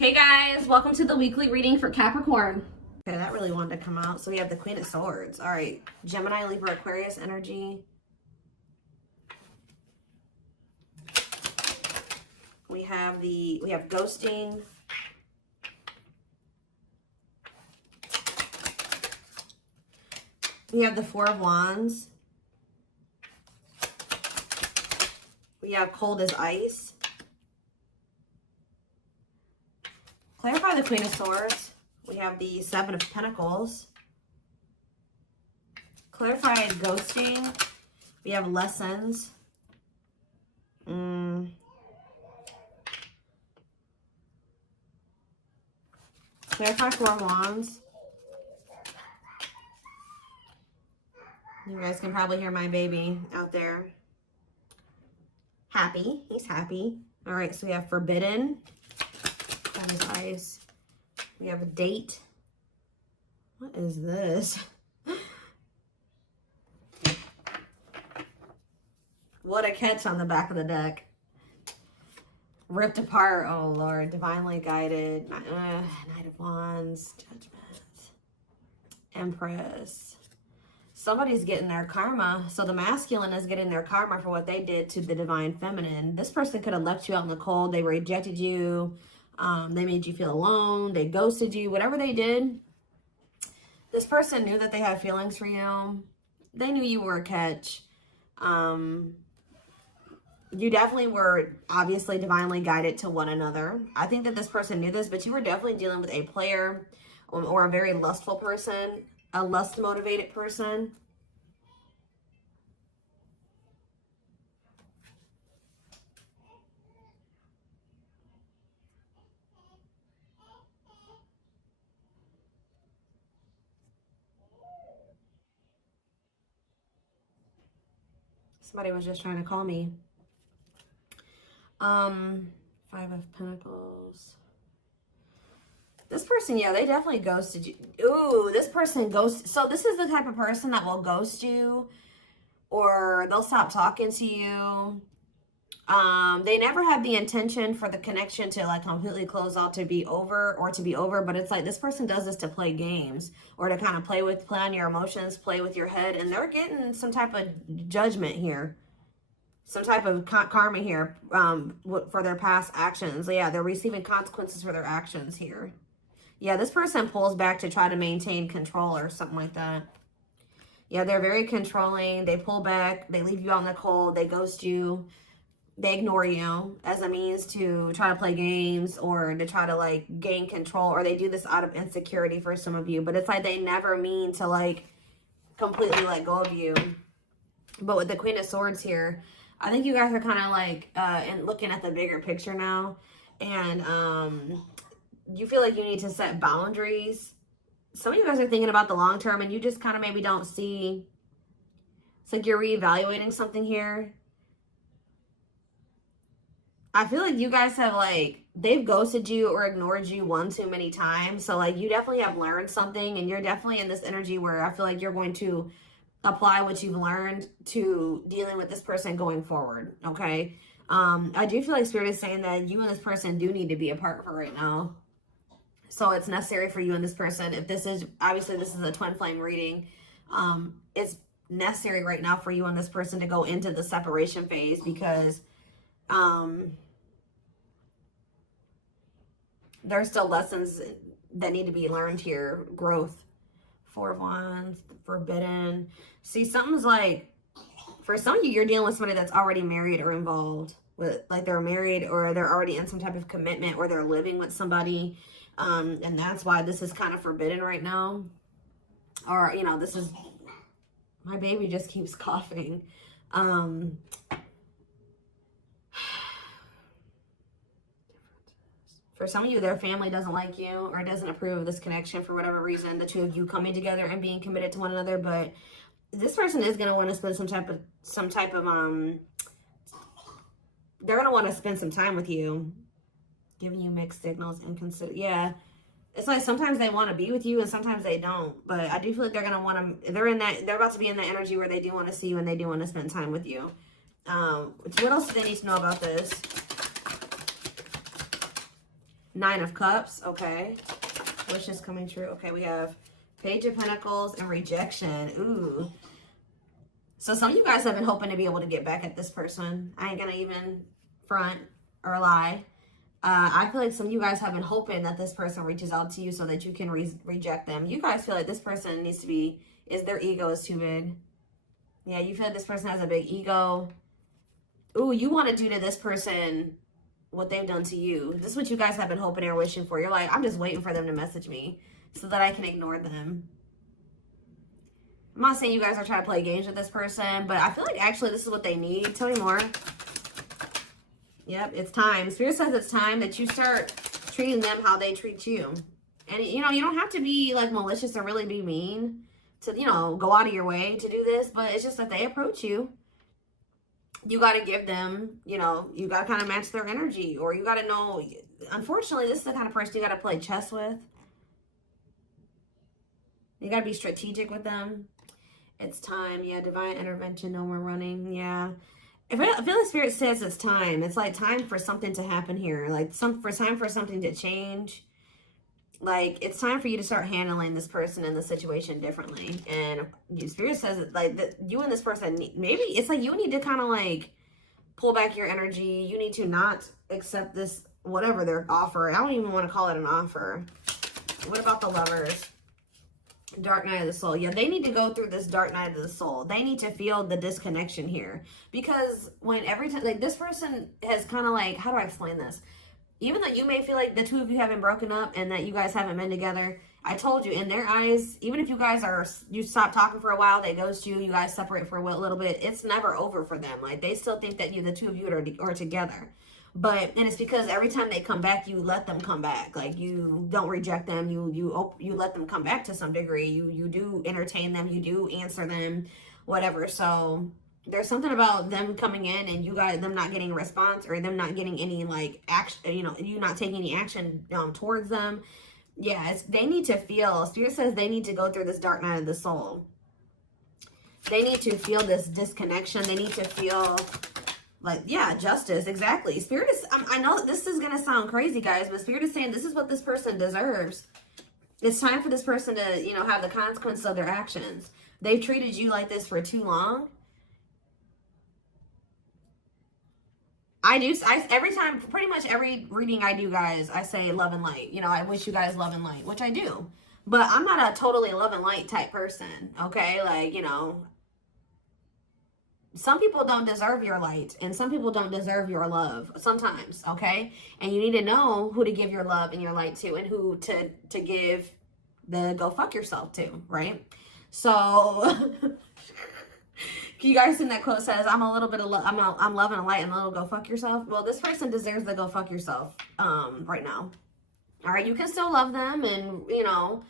Hey guys, welcome to the weekly reading for Capricorn. Okay, that really wanted to come out. So we have the Queen of Swords. All right, Gemini, Libra, Aquarius energy. We have ghosting. We have the Four of Wands. We have cold as ice. Clarify the Queen of Swords. We have the Seven of Pentacles. Clarify ghosting. We have lessons. Clarify Four of Wands. You guys can probably hear my baby out there. Happy. He's happy. All right, so we have forbidden. That is ice. We have a date. What is this? What a catch on the back of the deck. Ripped apart. Oh, Lord. Divinely guided. Knight of Wands. Judgment. Empress. Somebody's getting their karma. So the masculine is getting their karma for what they did to the divine feminine. This person could have left you out in the cold. They rejected you. They made you feel alone. They ghosted you. Whatever they did, this person knew that they had feelings for you. They knew you were a catch. You definitely were obviously divinely guided to one another. I think that this person knew this, but you were definitely dealing with a player or a very lustful person, a lust-motivated person. Somebody was just trying to call me. Five of Pentacles. This person, yeah, they definitely ghosted you. Ooh, this person ghosted. So this is the type of person that will ghost you, or they'll stop talking to you. They never had the intention for the connection to like completely close out, to be over, but it's like this person does this to play games or to kind of play on your emotions, play with your head, and they're getting some type of judgment here. Some type of karma here for their past actions. Yeah, they're receiving consequences for their actions here. Yeah, this person pulls back to try to maintain control or something like that. Yeah, they're very controlling. They pull back. They leave you out in the cold. They ghost you. They ignore you as a means to try to play games or to try to like gain control, or they do this out of insecurity for some of you. But it's like they never mean to like completely let go of you. But with the Queen of Swords here, I think you guys are kind of like and looking at the bigger picture now, and you feel like you need to set boundaries. Some of you guys are thinking about the long term, and you just kind of maybe don't see. It's like you're reevaluating something here. I feel like you guys have like, they've ghosted you or ignored you one too many times. So like you definitely have learned something, and you're definitely in this energy where I feel like you're going to apply what you've learned to dealing with this person going forward. Okay. I do feel like Spirit is saying that you and this person do need to be apart for right now. So it's necessary for you and this person. If this is, obviously this is a twin flame reading. It's necessary right now for you and this person to go into the separation phase, because there's still lessons that need to be learned here. Growth. Four of Wands, forbidden. See, something's like, for some of you, you're dealing with somebody that's already married or involved with, like they're married or they're already in some type of commitment, or they're living with somebody. And that's why this is kind of forbidden right now. Or, you know, this is, my baby just keeps coughing. For some of you, their family doesn't like you or doesn't approve of this connection for whatever reason, the two of you coming together and being committed to one another. But this person is going to want to spend some type of they're going to want to spend some time with you, giving you mixed signals and consider. Yeah. It's like sometimes they want to be with you and sometimes they don't. But I do feel like they're going to want to, they're about to be in that energy where they do want to see you and they do want to spend time with you. What else do they need to know about this? 9 of Cups. Okay. Wishes coming true. Okay, we have Page of Pentacles and rejection. Ooh. So some of you guys have been hoping to be able to get back at this person. I ain't gonna even front or lie. I feel like some of you guys have been hoping that this person reaches out to you so that you can reject them. You guys feel like this person needs to be, their ego is too big. Yeah, you feel like this person has a big ego. Ooh, you want to do to this person what they've done to you. This is what you guys have been hoping and wishing for. You're like, I'm just waiting for them to message me so that I can ignore them. I'm not saying you guys are trying to play games with this person, but I feel like actually this is what they need. Tell me more. Yep, it's time. Spirit says it's time that you start treating them how they treat you. And, you know, you don't have to be, like, malicious or really be mean to, you know, go out of your way to do this. But it's just that they approach you. You got to give them, you know, you got to kind of match their energy. Or you got to know, unfortunately, this is the kind of person you got to play chess with. You got to be strategic with them. It's time. Yeah, divine intervention. No more running. Yeah. I feel like Spirit says it's time. It's like time for something to happen here. Like time for something to change. Like it's time for you to start handling this person and the situation differently. And Spirit says it, like that you and this person, maybe it's like you need to kind of like pull back your energy. You need to not accept this, whatever their offer. I don't even want to call it an offer. What about the Lovers? Dark night of the soul. Yeah, they need to go through this dark night of the soul. They need to feel the disconnection here. Because when every time, like this person has kind of like, how do I explain this? Even though you may feel like the two of you haven't broken up and that you guys haven't been together, I told you, in their eyes, even if you guys you stop talking for a while, they ghost you, you guys separate for a little bit, it's never over for them. Like they still think that the two of you are together. And it's because every time they come back, you let them come back. Like you don't reject them. You let them come back to some degree. You do entertain them. You do answer them, whatever. So there's something about them coming in and them not getting a response or them not getting any like action. You know, you not taking any action towards them. Yeah, they need to feel. Spirit says they need to go through this dark night of the soul. They need to feel this disconnection. They need to feel. Like, yeah, justice, exactly. Spirit is, I know this is going to sound crazy, guys, but Spirit is saying this is what this person deserves. It's time for this person to, you know, have the consequences of their actions. They've treated you like this for too long. Every time, pretty much every reading I do, guys, I say love and light. You know, I wish you guys love and light, which I do. But I'm not a totally love and light type person, okay? Like, you know, some people don't deserve your light and some people don't deserve your love sometimes, okay? And you need to know who to give your love and your light to and who to give the go fuck yourself to, right? So you guys seen that quote says, I'm a little bit of I'm loving a light and a little go fuck yourself. Well, this person deserves the go fuck yourself right now. All right, you can still love them and, you know,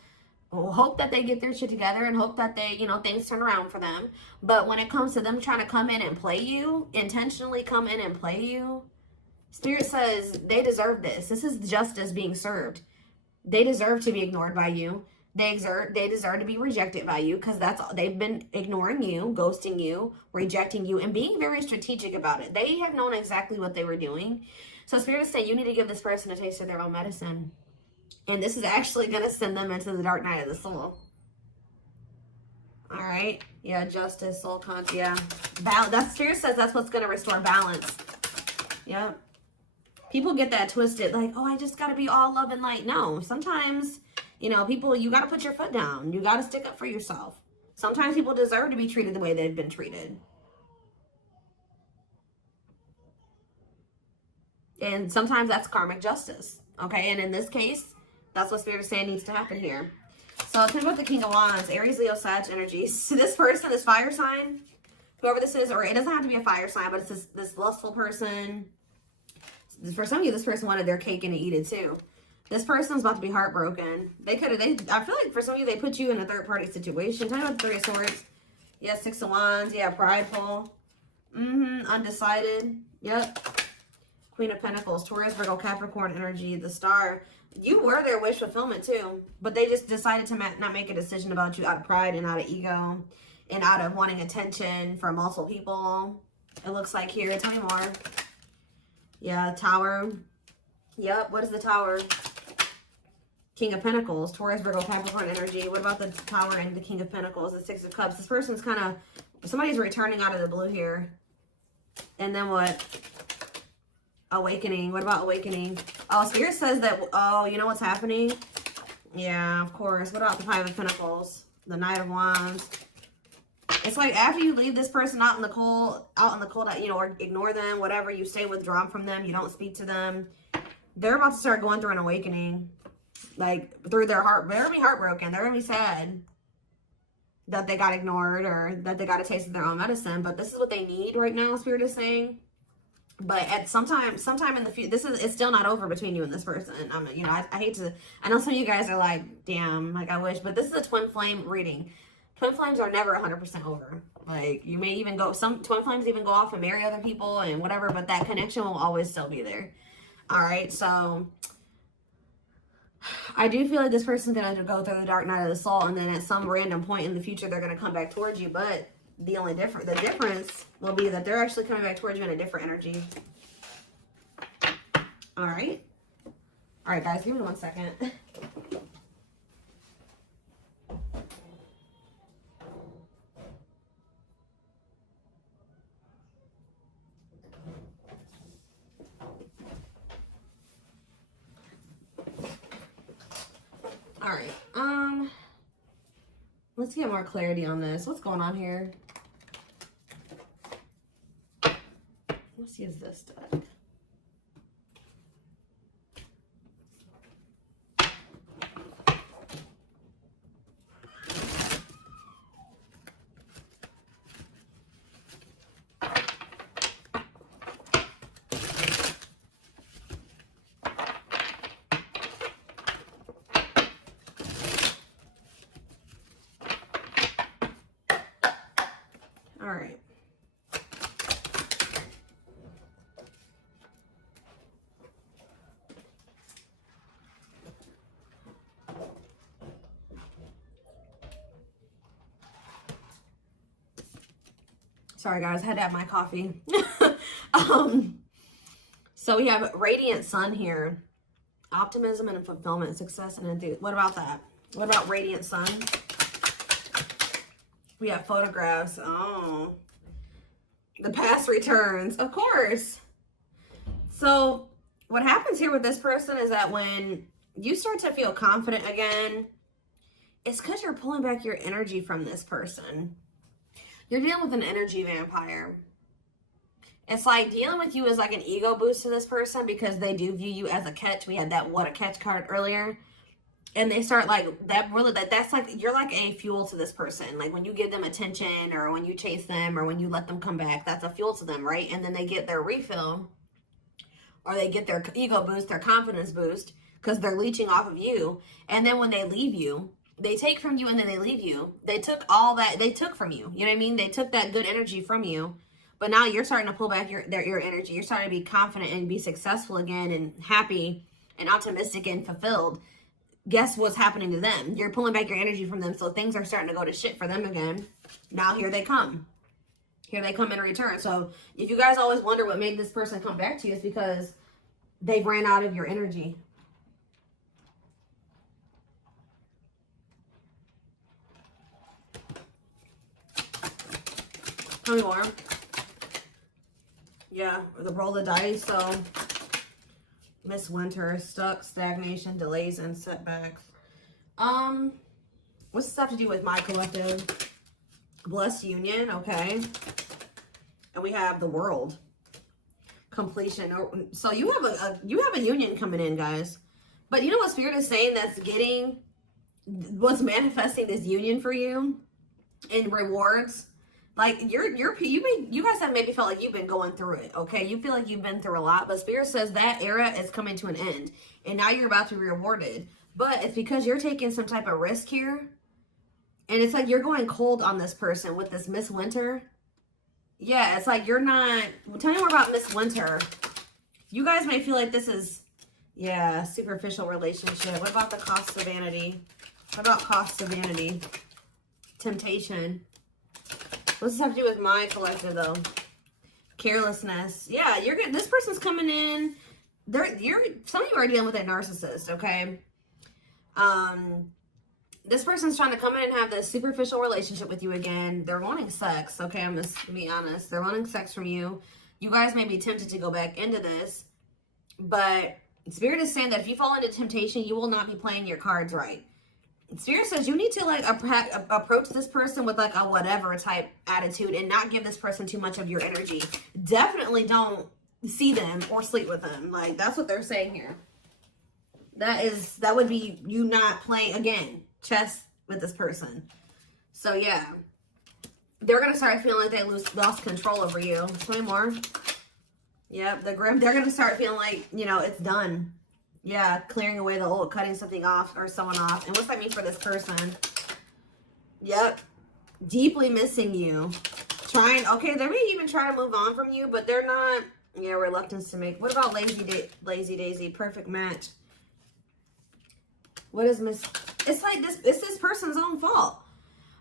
hope that they get their shit together and hope that they, you know, things turn around for them. But when it comes to them trying to come in and play you, intentionally come in and play you, Spirit says they deserve this. This is justice being served. They deserve to be ignored by you. They deserve to be rejected by you because that's all. They've been ignoring you, ghosting you, rejecting you, and being very strategic about it. They have known exactly what they were doing. So Spirit is saying you need to give this person a taste of their own medicine. And this is actually going to send them into the dark night of the soul. All right. Yeah, justice, soul conscious. Yeah. That Spirit says that's what's going to restore balance. Yep. People get that twisted. Like, oh, I just got to be all love and light. No. Sometimes, you know, people, you got to put your foot down. You got to stick up for yourself. Sometimes people deserve to be treated the way they've been treated. And sometimes that's karmic justice. Okay. And in this case, that's what Spirit is saying needs to happen here. So think about the King of Wands, Aries, Leo, Sag energies. So this person, this fire sign, whoever this is, or it doesn't have to be a fire sign, but it's this lustful person. For some of you, this person wanted their cake and to eat it too. This person's about to be heartbroken. I feel like for some of you, they put you in a third party situation. Tell me about the Three of Swords. Yeah, Six of Wands. Yeah, prideful. Undecided. Yep. Queen of Pentacles, Taurus, Virgo, Capricorn energy, the Star. You were their wish fulfillment too, but they just decided to not make a decision about you out of pride and out of ego and out of wanting attention from multiple people. It looks like here. Tell me more. Yeah, Tower. Yep. What is the Tower? King of Pentacles, Taurus, Virgo, Capricorn energy. What about the Tower and the King of Pentacles, the Six of Cups? This person's kind of, somebody's returning out of the blue here. And then what? Awakening. What about awakening? Oh, Spirit says that, oh, you know what's happening? Yeah, of course. What about the Five of Pentacles? The Knight of Wands. It's like after you leave this person out in the cold, you know, or ignore them, whatever, you stay withdrawn from them, you don't speak to them. They're about to start going through an awakening. Like, through their heart. They're going to be heartbroken. They're going to be sad that they got ignored or that they got a taste of their own medicine. But this is what they need right now, Spirit is saying. But at sometime in the future, it's still not over between you and this person. You know, I hate to, I know some of you guys are like, damn, like I wish, but this is a twin flame reading. Twin flames are never 100% over. Like, you may even go, some twin flames even go off and marry other people and whatever, but that connection will always still be there. All right, so I do feel like this person's going to go through the dark night of the soul, and then at some random point in the future, they're going to come back towards you, but the difference will be that they're actually coming back towards you in a different energy. All right. All right, guys, give me 1 second. All right, let's get more clarity on this. What's going on here? Let's use this deck. All right. Sorry guys, I had to have my coffee. So we have radiant sun here. Optimism and fulfillment, success and enthusiasm. What about that? What about radiant sun? We have photographs. Oh, the past returns, of course. So what happens here with this person is that when you start to feel confident again, it's because you're pulling back your energy from this person. You're dealing with an energy vampire. It's like dealing with you is like an ego boost to this person because they do view you as a catch. We had that what a catch card earlier. And they start like that really that's like you're like a fuel to this person. Like when you give them attention or when you chase them or when you let them come back, that's a fuel to them, right? And then they get their refill or they get their ego boost, their confidence boost because they're leeching off of you. And then when they leave you, they take from you and then they leave you. They took all that they took from you. You know what I mean? They took that good energy from you. But now you're starting to pull back your energy. You're starting to be confident and be successful again and happy and optimistic and fulfilled. Guess what's happening to them? You're pulling back your energy from them, so things are starting to go to shit for them again. Now here they come. Here they come in return. So if you guys always wonder what made this person come back to you, it's because they ran out of your energy. Tell me more. Yeah, the roll of the dice. So Miss Winter, stuck, stagnation, delays, and setbacks. What's this have to do with my collective? Blessed union, okay. And we have the world. Completion. So you have a union coming in, guys. But you know what Spirit is saying what's manifesting this union for you in rewards? Like you guys have maybe felt like you've been going through it, okay? You feel like you've been through a lot, but Spirit says that era is coming to an end, and now you're about to be rewarded. But it's because you're taking some type of risk here, and it's like you're going cold on this person with this Miss Winter. Yeah, it's like you're not. Well, tell me more about Miss Winter. You guys may feel like this is, yeah, superficial relationship. What about the cost of vanity? What about cost of vanity? Temptation. What does this have to do with my collective, though? Carelessness. Yeah, you're getting, this person's coming in. some of you are dealing with a narcissist, okay? This person's trying to come in and have this superficial relationship with you again. They're wanting sex, okay? I'm just gonna be honest. They're wanting sex from you. You guys may be tempted to go back into this, but Spirit is saying that if you fall into temptation, you will not be playing your cards right. Spirit says you need to like approach this person with like a whatever type attitude and not give this person too much of your energy. Definitely don't see them or sleep with them. Like, that's what they're saying here. That would be you not playing, again, chess with this person. So yeah, they're gonna start feeling like they lost control over you. Tell me more. Yep, they're gonna start feeling like, you know, it's done. Yeah, clearing away the old, cutting something off or someone off. And what's that mean for this person? Yep, deeply missing you. Okay, they may even try to move on from you, but they're not. Yeah, reluctance to make. What about Lazy Daisy? Perfect match. What is it's like it's this person's own fault,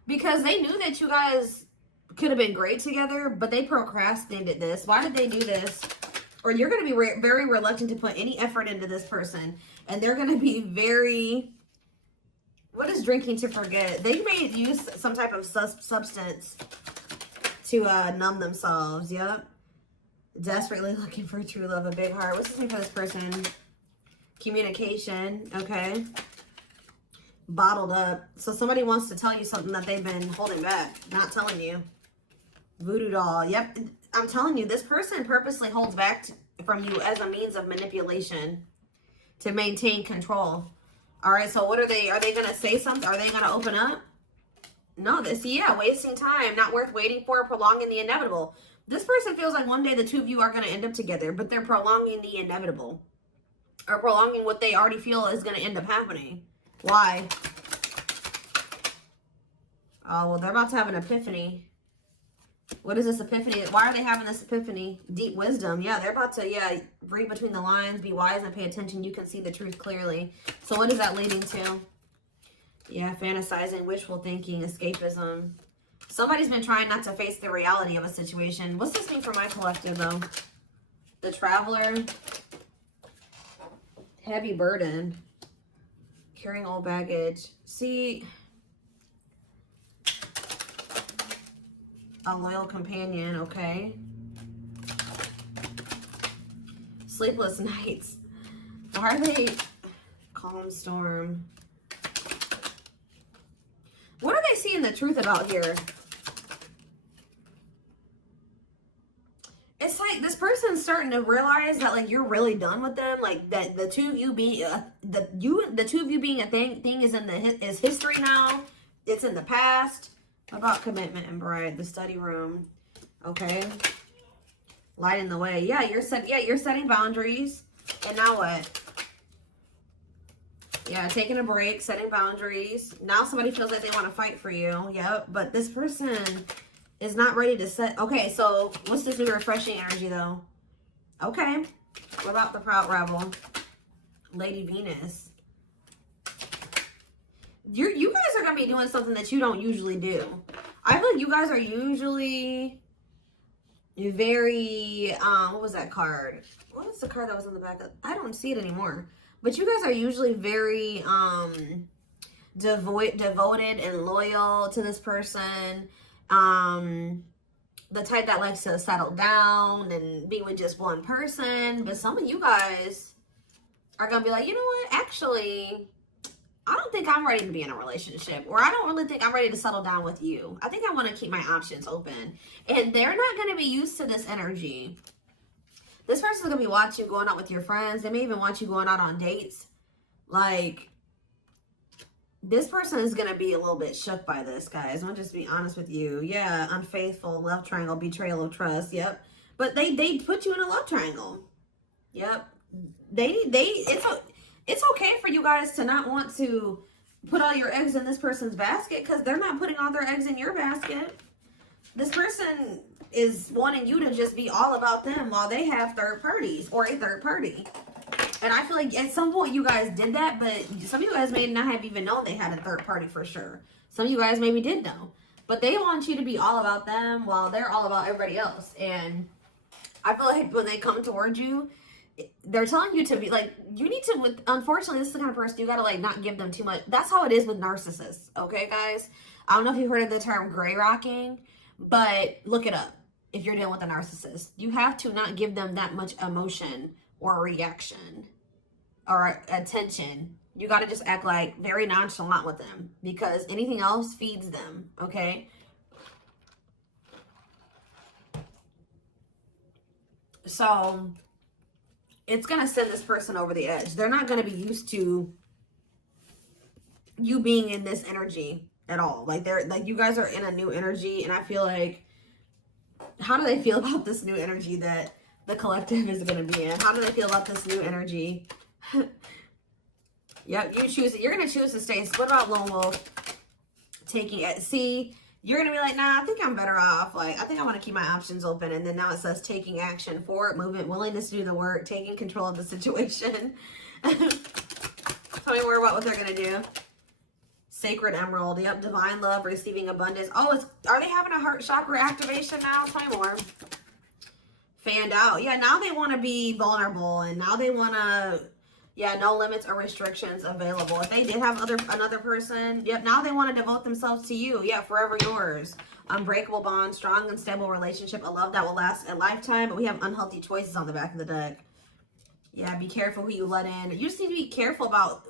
because they knew that you guys could have been great together, but they procrastinated this. Why did they do this? Or you're going to be very reluctant to put any effort into this person, and they're going to be very, what is drinking to forget? They may use some type of substance to numb themselves. Yep. Desperately looking for true love, a big heart. What's this mean for this person? Communication. Okay. Bottled up. So somebody wants to tell you something that they've been holding back, not telling you. Voodoo doll. Yep. I'm telling you, this person purposely holds back from you as a means of manipulation to maintain control. All right. So what are they going to say something? Are they going to open up? No, wasting time, not worth waiting for, prolonging the inevitable. This person feels like one day the two of you are going to end up together, but they're prolonging the inevitable, or prolonging what they already feel is going to end up happening. Why? Oh, well, they're about to have an epiphany. What is this epiphany? Why are they having this epiphany? Deep wisdom. Yeah, they're about to, read between the lines, be wise and pay attention. You can see the truth clearly. So what is that leading to? Yeah, fantasizing, wishful thinking, escapism. Somebody's been trying not to face the reality of a situation. What's this mean for my collective, though? The Traveler. Heavy burden. Carrying old baggage. See, a loyal companion, okay. Sleepless nights. Why are they? Calm storm. What are they seeing the truth about here? It's like this person's starting to realize that like you're really done with them. Like that the two of you being the two of you being a thing is is history now. It's in the past. About commitment and bride, the study room. Okay. Lighting the way. Yeah, you're setting boundaries. And now what? Yeah, taking a break, setting boundaries. Now somebody feels like they want to fight for you. Yep. But this person is not ready to set. Okay, so what's this new refreshing energy though? Okay. What about the Proud Rebel? Lady Venus. You guys are going to be doing something that you don't usually do. I feel like you guys are usually very, what was that card? What was the card that was on the back? I don't see it anymore. But you guys are usually very devoted and loyal to this person. The type that likes to settle down and be with just one person. But some of you guys are going to be like, you know what? Actually, I don't think I'm ready to be in a relationship, or I don't really think I'm ready to settle down with you. I think I want to keep my options open. And they're not going to be used to this energy. This person's going to be watching you going out with your friends. They may even watch you going out on dates. Like, this person is going to be a little bit shook by this, guys. I'll just be honest with you. Yeah, unfaithful, love triangle, betrayal of trust. Yep. But they put you in a love triangle. Yep. It's okay for you guys to not want to put all your eggs in this person's basket, because they're not putting all their eggs in your basket. This person is wanting you to just be all about them while they have third parties or a third party. And I feel like at some point you guys did that, but some of you guys may not have even known they had a third party for sure. Some of you guys maybe did know. But they want you to be all about them while they're all about everybody else. And I feel like when they come towards you, they're telling you to be like, you need to, unfortunately, this is the kind of person you gotta like not give them too much. That's how it is with narcissists, okay, guys? I don't know if you've heard of the term gray rocking, but look it up if you're dealing with a narcissist. You have to not give them that much emotion or reaction or attention. You gotta just act like very nonchalant with them because anything else feeds them, okay? So it's going to send this person over the edge. They're not going to be used to you being in this energy at all. Like they're like, you guys are in a new energy. And I feel like, how do they feel about this new energy that the collective is going to be in? How do they feel about this new energy? Yep, you choose it. You're going to choose to stay. So what about Lone Wolf taking it? See, you're going to be like, nah, I think I'm better off. Like, I think I want to keep my options open. And then now it says taking action, forward movement, willingness to do the work, taking control of the situation. Tell me more about what they're going to do. Sacred Emerald. Yep, divine love, receiving abundance. Oh, are they having a heart chakra activation now? Tell me more. Fanned out. Yeah, now they want to be vulnerable. And now they want to... Yeah, no limits or restrictions available. If they did have another person, yep, now they want to devote themselves to you. Yeah, forever yours. Unbreakable bond, strong and stable relationship, a love that will last a lifetime. But we have unhealthy choices on the back of the deck. Yeah, be careful who you let in. You just need to be careful about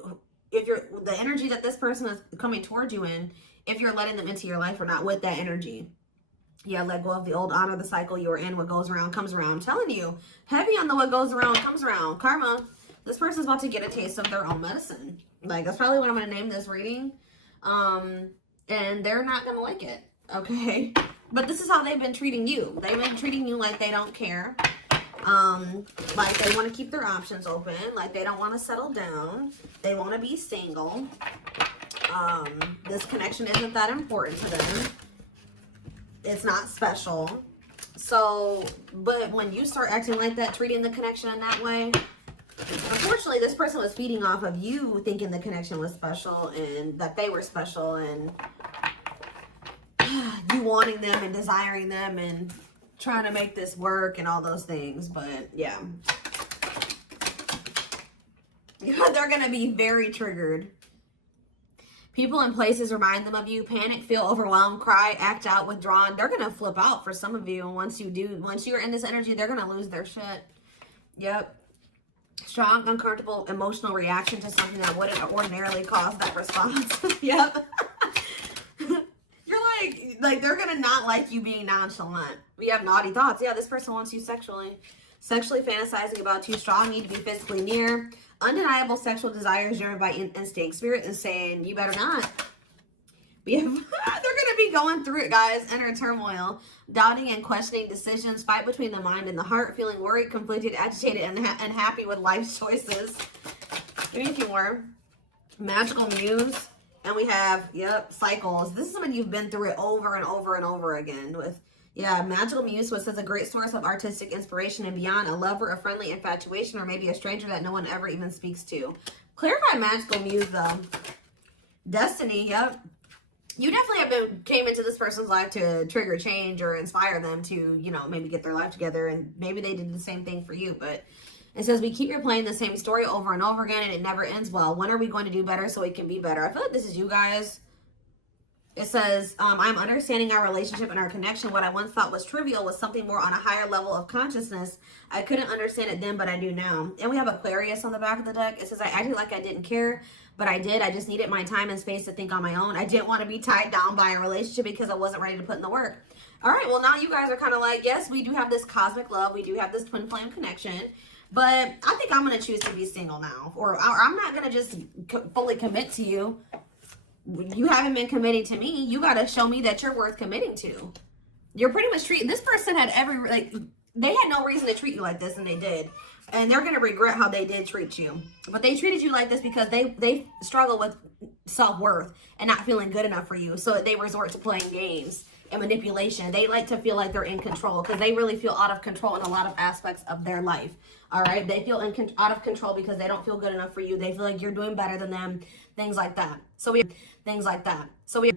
if the energy that this person is coming towards you in, if you're letting them into your life or not with that energy. Yeah, let go of the old, honor the cycle you're in. What goes around comes around. I'm telling you, heavy on the what goes around comes around. Karma. This person's about to get a taste of their own medicine. Like, that's probably what I'm going to name this reading. And they're not going to like it. Okay? But this is how they've been treating you. They've been treating you like they don't care. Like they want to keep their options open. Like they don't want to settle down. They want to be single. This connection isn't that important to them. It's not special. So, but when you start acting like that, treating the connection in that way... Unfortunately, this person was feeding off of you thinking the connection was special and that they were special and you wanting them and desiring them and trying to make this work and all those things. But yeah, they're going to be very triggered. People and places remind them of you. Panic, feel overwhelmed, cry, act out, withdrawn. They're going to flip out for some of you. And once you're in this energy, they're going to lose their shit. Yep. Strong, uncomfortable, emotional reaction to something that wouldn't ordinarily cause that response. Yep. You're like they're gonna not like you being nonchalant. We have naughty thoughts. Yeah, this person wants you sexually fantasizing about you. Strong need to be physically near. Undeniable sexual desires driven by instinct. Spirit is saying you better not. They're gonna be going through it, guys. Inner turmoil, doubting and questioning decisions, fight between the mind and the heart, feeling worried, conflicted, agitated, and unhappy with life's choices. Give me a few more. Magical muse, and we have cycles. This is when you've been through it over and over and over again with magical muse, which says a great source of artistic inspiration and beyond, a lover, a friendly infatuation, or maybe a stranger that no one ever even speaks to. Clarify magical muse though. Destiny, yep. You definitely came into this person's life to trigger change or inspire them to, maybe get their life together. And maybe they did the same thing for you. But it says, we keep replaying the same story over and over again and it never ends well. When are we going to do better so it can be better? I feel like this is you guys. It says, I'm understanding our relationship and our connection. What I once thought was trivial was something more on a higher level of consciousness. I couldn't understand it then, but I do now. And we have Aquarius on the back of the deck. It says, I acted like I didn't care, but I did. I just needed my time and space to think on my own. I didn't want to be tied down by a relationship because I wasn't ready to put in the work. All right, well, now you guys are kind of like, yes, we do have this cosmic love. We do have this twin flame connection. But I think I'm going to choose to be single now. Or I'm not going to just fully commit to you. You haven't been committing to me. You got to show me that you're worth committing to. You're pretty much treating... This person had they had no reason to treat you like this, and they did. And they're going to regret how they did treat you. But they treated you like this because they struggle with self-worth and not feeling good enough for you. So they resort to playing games and manipulation. They like to feel like they're in control because they really feel out of control in a lot of aspects of their life. All right? They feel out of control because they don't feel good enough for you. They feel like you're doing better than them. Things like that. So we